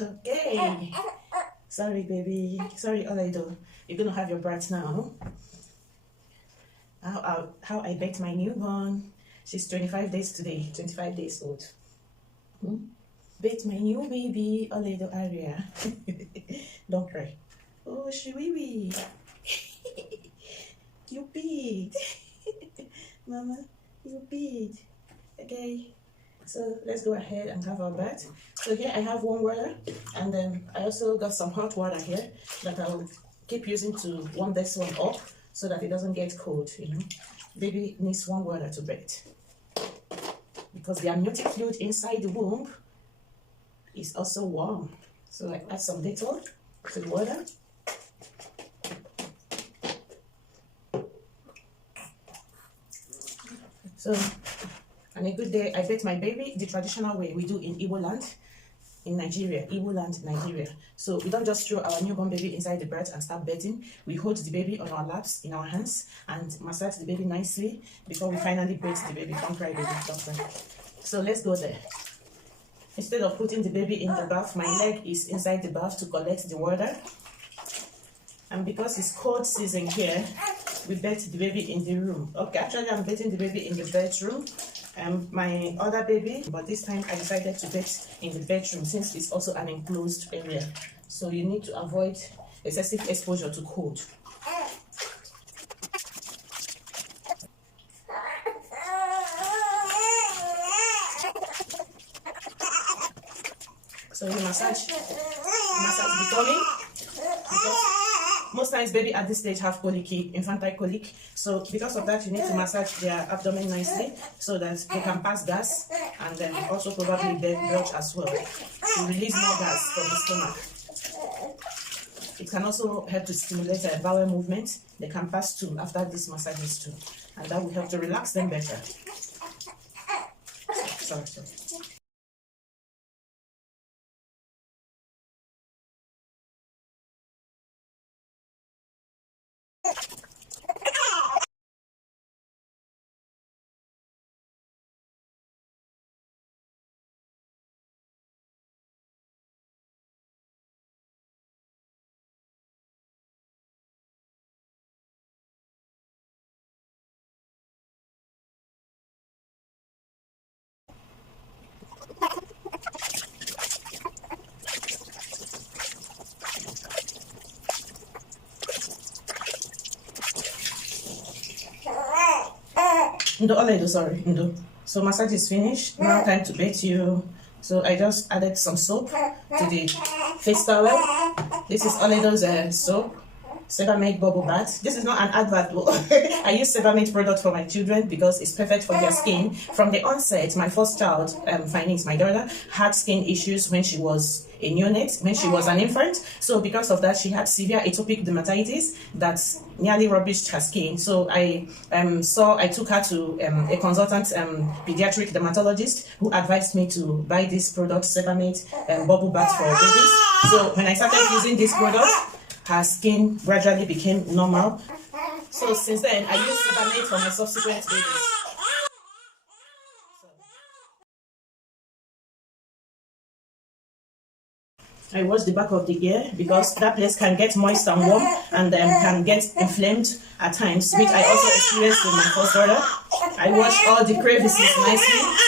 Okay. Sorry, baby. Sorry, Olaedo. You're gonna have your breath now. How I baked my newborn. She's 25 days today. 25 days old. Baked my new baby, Olaedo area. Don't cry. Oh, Shiwiwi. You beat. Mama, you beat. Okay. So let's go ahead and have our bath. So here I have warm water, and then I also got some hot water here that I will keep using to warm this one up so that it doesn't get cold, you know. Baby needs warm water to bathe because the amniotic fluid inside the womb is also warm. So I add some Dettol to the water. So on a good day, I bathe my baby the traditional way we do in Igbo land, in Nigeria, Igbo land, Nigeria. So we don't just throw our newborn baby inside the breast and start bathing. We hold the baby on our laps, in our hands, and massage the baby nicely before we finally bathe the baby. Don't cry, baby, don't cry. So let's go there. Instead of putting the baby in the bath, my leg is inside the bath to collect the water. And because it's cold season here, we bathe the baby in the room. Okay, actually I'm bathing the baby in the bedroom. My other baby, but this time I decided to bathe in the bedroom since it's also an enclosed area. So you need to avoid excessive exposure to cold. So you massage the tummy, because most times baby at this stage have colicky, infantile colic. So because of that, you need to massage their abdomen nicely so that they can pass gas, and then also probably belch as well to release more gas from the stomach. It can also help to stimulate a bowel movement. They can pass too after these massages too, and that will help to relax them better. Sorry. Ndo, Olaedo, sorry, Ndo. So massage is finished. Now time to bathe you. So I just added some soap to the face towel. This is Olaedo's soap. Sebamed bubble bath. This is not an advert though. I use Sebamed product for my children because it's perfect for their skin. From the onset, my first child, Finance, my daughter, had skin issues when she was a neonate, when she was an infant. So because of that, she had severe atopic dermatitis that nearly rubbished her skin. So I took her to a consultant pediatric dermatologist who advised me to buy this product, Sebamed bubble bath for babies. So when I started using this product, her skin gradually became normal. So since then, I use Sebamed for my subsequent babies. I wash the back of the ear because that place can get moist and warm, and can get inflamed at times, which I also experienced with my first daughter. I wash all the crevices nicely.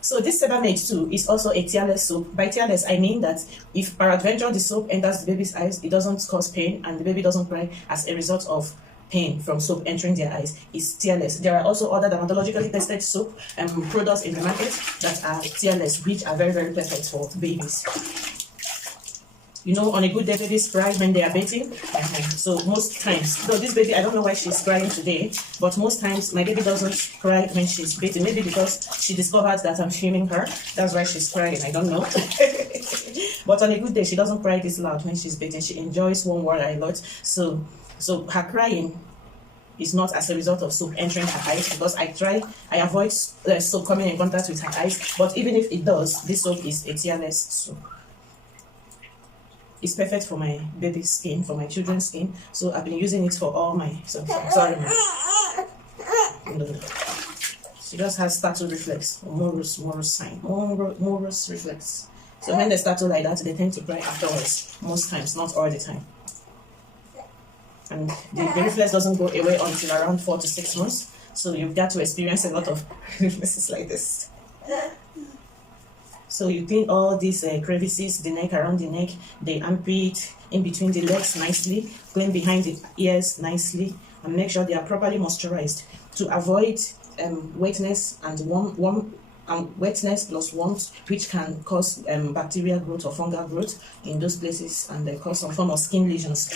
So this Sebamed too is also a tearless soap. By tearless, I mean that if peradventure the soap enters the baby's eyes, it doesn't cause pain and the baby doesn't cry as a result of pain from soap entering their eyes. It's tearless. There are also other dermatologically tested soap products in the market that are tearless, which are very, very perfect for babies. You know, on a good day, babies cry when they are bathing. So most times, so this baby, I don't know why she's crying today, but most times my baby doesn't cry when she's bathing. Maybe because she discovered that I'm filming her. That's why she's crying. I don't know. But on a good day, she doesn't cry this loud when she's bathing. She enjoys warm water a lot. So her crying is not as a result of soap entering her eyes, because I avoid soap coming in contact with her eyes. But even if it does, this soap is a tearless soap. it's perfect for my baby's skin, for my children's skin. So I've been using it for all my, sorry, she just has startle reflex, morose sign, morose reflex. So when they startle like that, they tend to cry afterwards, most times, not all the time. And the reflex doesn't go away until around 4 to 6 months. So you've got to experience a lot of reflexes like this. So you clean all these crevices, the neck, around the neck, the armpit, in between the legs nicely, clean behind the ears nicely, and make sure they are properly moisturized to avoid wetness and wetness plus warmth, which can cause bacterial growth or fungal growth in those places, and they cause some form of skin lesions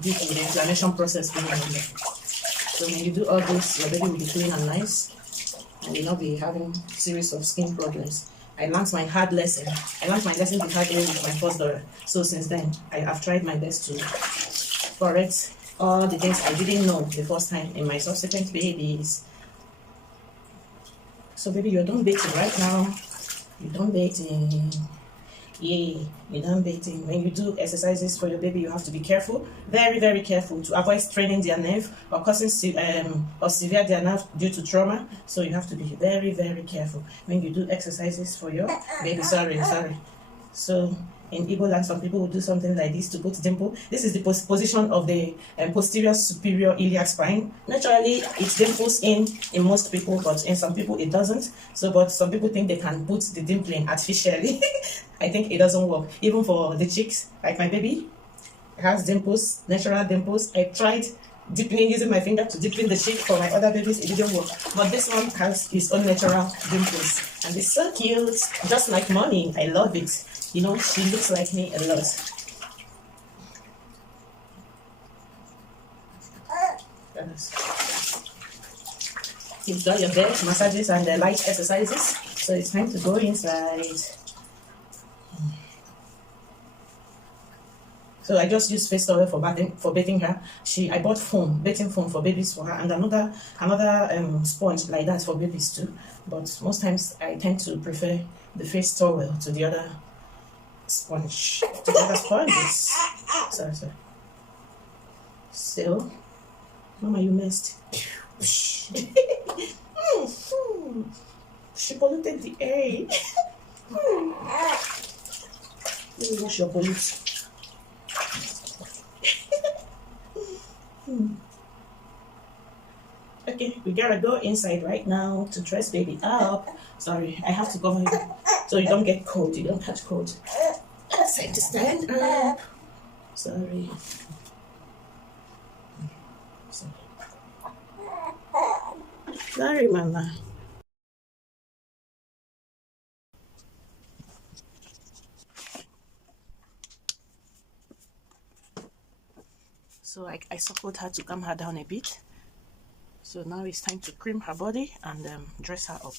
due to the inflammation process going on there. So when you do all this, your baby will be clean and nice, and will not be having series of skin problems. I learned my hard lesson. I learned my lesson the hard way with my first daughter. So since then, I have tried my best to correct all the things I didn't know the first time in my subsequent babies. So baby, you're done bathing right now. You're done bathing. Yay, you're done bathing. When you do exercises for your baby, you have to be careful, very, very careful, to avoid straining their nerve or causing or severe their nerve due to trauma. So you have to be very, very careful when you do exercises for your baby. Sorry. So in Igbo land, some people will do something like this to put dimple. This is the position of the posterior superior iliac spine. Naturally, it dimples in most people, but in some people it doesn't. So, but some people think they can put the dimpling artificially. I think it doesn't work. Even for the cheeks, like my baby, it has dimples, natural dimples. I tried using my finger to dip in the cheek for my other babies. It didn't work. But this one has its own natural dimples. And it's so cute, just like mommy. I love it. You know, she looks like me a lot. You've done your bed massages and the light exercises. So it's time to go inside. So I just used face towel for bathing her. I bought bathing foam for babies for her, and another sponge like that for babies too. But most times I tend to prefer the face towel to the other sponge. To the other sponges. Sorry. So, Mama, you missed. She polluted the air. Let me wash your pollute. Okay, we gotta go inside right now to dress baby up. Sorry, I have to cover you so you don't get cold, you don't catch cold. It's time to stand up. Sorry. Sorry, Mama. So I suckled her to calm her down a bit. So now it's time to cream her body and dress her up.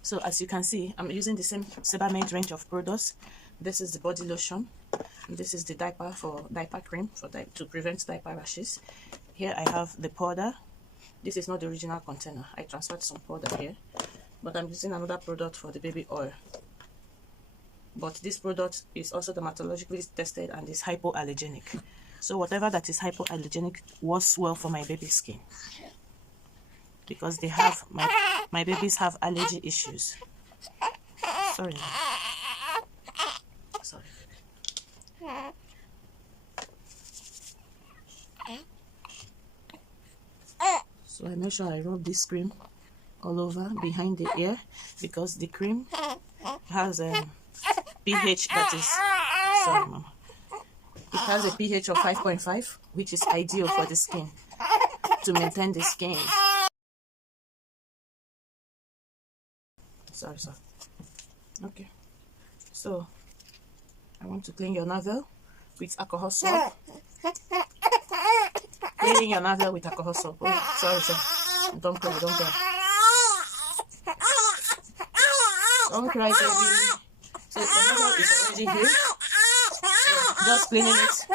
So as you can see, I'm using the same Sebamed range of products. This is the body lotion. And this is the diaper cream to prevent diaper rashes. Here I have the powder. This is not the original container. I transferred some powder here. But I'm using another product for the baby oil. But this product is also dermatologically tested and is hypoallergenic. So whatever that is hypoallergenic works well for my baby's skin, because they have my babies have allergy issues. Sorry. So I make sure I rub this cream all over behind the ear, because the cream has a pH that is, sorry Mama, it has a pH of 5.5, which is ideal for the skin, to maintain the skin. Sorry. Okay, so I want to clean your navel with alcohol soap. Cleaning your navel with alcohol soap. Oh, sorry. Don't cry. Don't cry, baby. So the navel is already here. Just cleaning it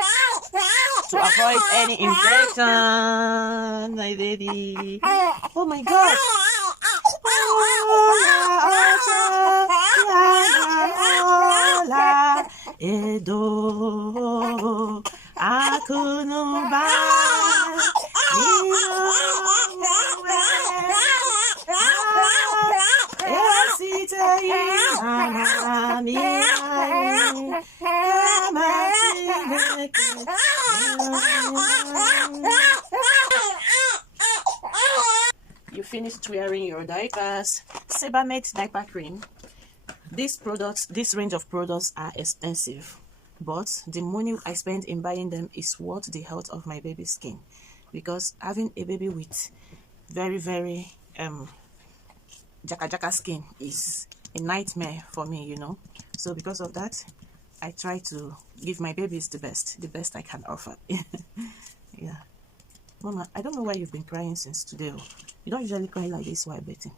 to avoid any infection, my baby. Oh my God. Edo Akunuba You finished wearing your diapers. Sebamed diaper cream. This range of products are expensive, but the money I spend in buying them is worth the health of my baby's skin, because having a baby with very jaka skin is a nightmare for me, you know. So because of that, I try to give my babies the best I can offer. Yeah. Mama, I don't know why you've been crying since today. You don't usually cry like this while bathing.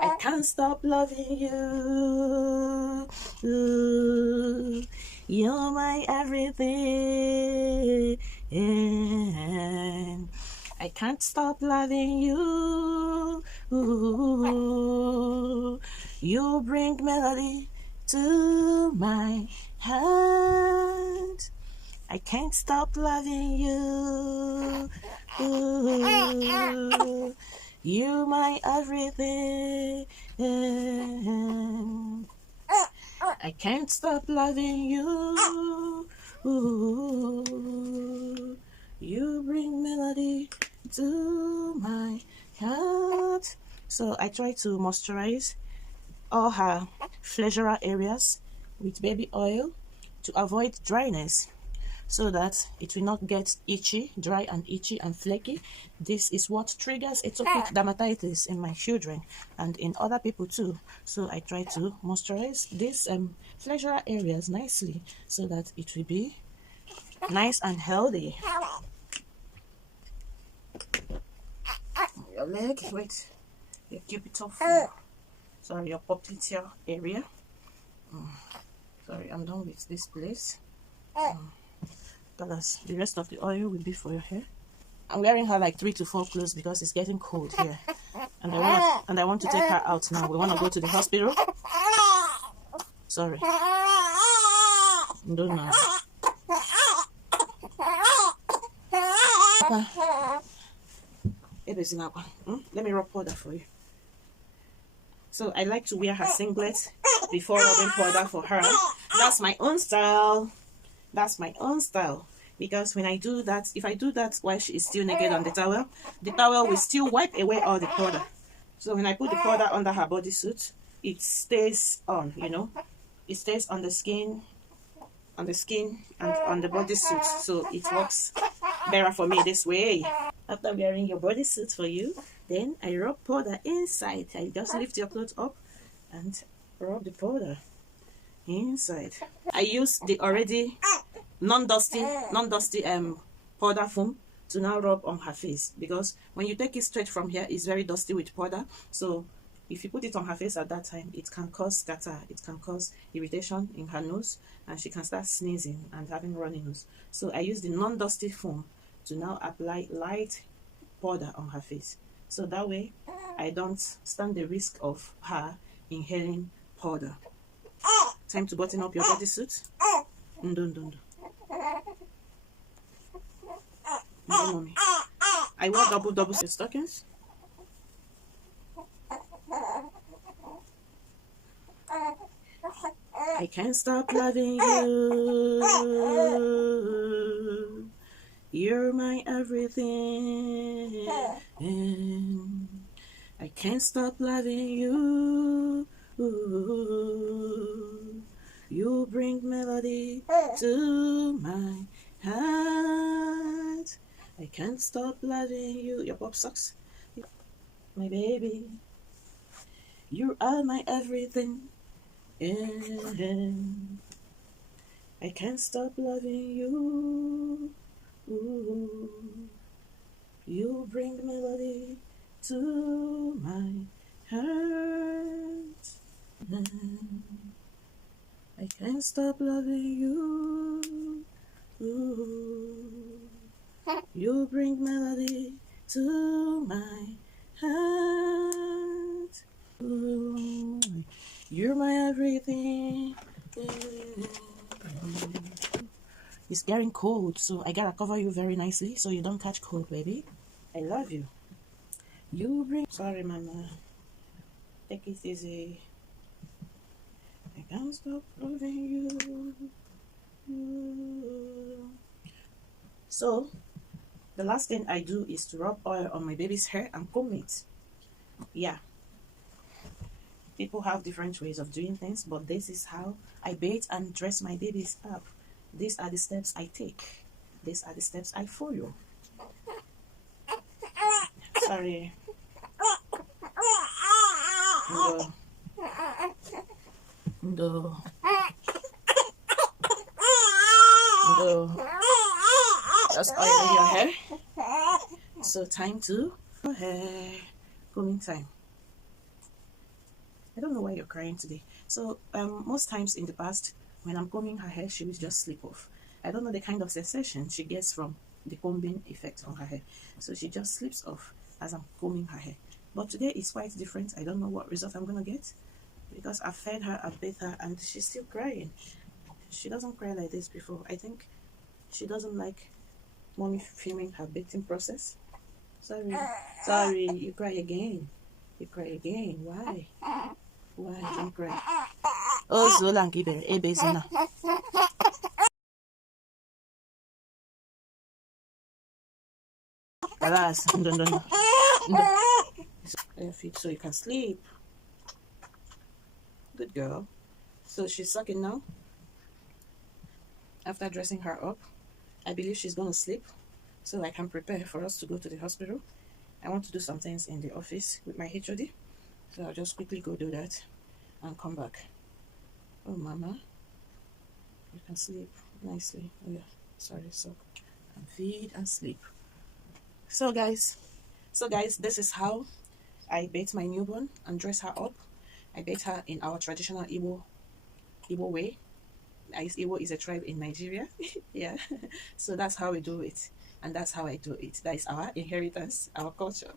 I can't stop loving you. Ooh, you're my everything. I can't stop loving you. Ooh, you bring melody to my heart. I can't stop loving you. Ooh, you my everything. I can't stop loving you. Ooh, you bring melody to my heart. So I try to moisturize all her flessural areas with baby oil to avoid dryness, so that it will not get dry and itchy and flaky. This is what triggers atopic dermatitis in my children and in other people too. So I try to moisturize these flessural areas nicely so that it will be nice and healthy. Your leg, wait, your cubital foot, sorry, your popliteal area. Sorry, I'm done with this place. Because the rest of the oil will be for your hair. I'm wearing her like 3 to 4 clothes because it's getting cold here, and I want to take her out now. We want to go to the hospital. Sorry. Don't know. Let me rub powder for you. So I like to wear her singlet before rubbing powder for her. That's my own style. That's my own style, because when I do that, if I do that while she is still naked on the towel will still wipe away all the powder. So when I put the powder under her bodysuit, it stays on, you know, it stays on the skin and on the bodysuit, so it works better for me this way. After wearing your bodysuit for you, then I rub powder inside. I just lift your clothes up and rub the powder inside. I use the already non-dusty powder foam to now rub on her face, because when you take it straight from here, it's very dusty with powder. So if you put it on her face at that time, it can cause scatter, it can cause irritation in her nose, and she can start sneezing and having runny nose. So I use the non-dusty foam to now apply light powder on her face, so that way I don't stand the risk of her inhaling powder. Time to button up your bodysuit. Don't. Mommy. I wear double stockings. I can't stop loving you. You're my everything. I can't stop loving you. You bring melody to my heart. I can't stop loving you. Your pop socks, my baby. You are my everything. I can't stop loving you. You bring melody to my heart. I can't stop loving you. Ooh, you bring melody to my heart. Ooh, you're my everything. It's getting cold, so I gotta cover you very nicely so you don't catch cold, baby. I love you. You bring. Sorry, mama. Take it easy. I can't stop loving you. So, the last thing I do is to rub oil on my baby's hair and comb it. Yeah, people have different ways of doing things, but this is how I bathe and dress my babies up. These are the steps I take. These are the steps I follow. Sorry. No. No. No. Just oiling your hair. So time to hair combing time. I don't know why you're crying today. So most times in the past, when I'm combing her hair, she will just slip off. I don't know the kind of sensation she gets from the combing effect on her hair. So she just slips off as I'm combing her hair. But today it's quite different. I don't know what result I'm gonna get because I fed her, I bathed her, and she's still crying. She doesn't cry like this before. I think she doesn't like mommy filming her bathing process. Sorry, sorry, you cry again. You cry again. Why? Why? Don't cry. Oh, Zolang Iber, Ebezona. Alas, no. So you can sleep. Good girl. So she's sucking now. After dressing her up, I believe she's gonna sleep. So I can prepare for us to go to the hospital. I want to do some things in the office with my HOD. So I'll just quickly go do that and come back. Oh, mama. You can sleep nicely. Oh yeah, sorry, suck and feed and sleep. So guys, this is how I bathe my newborn and dress her up. I bathe her in our traditional Igbo way. Igbo is a tribe in Nigeria. Yeah, so that's how we do it, and that's how I do it. That is our inheritance, our culture.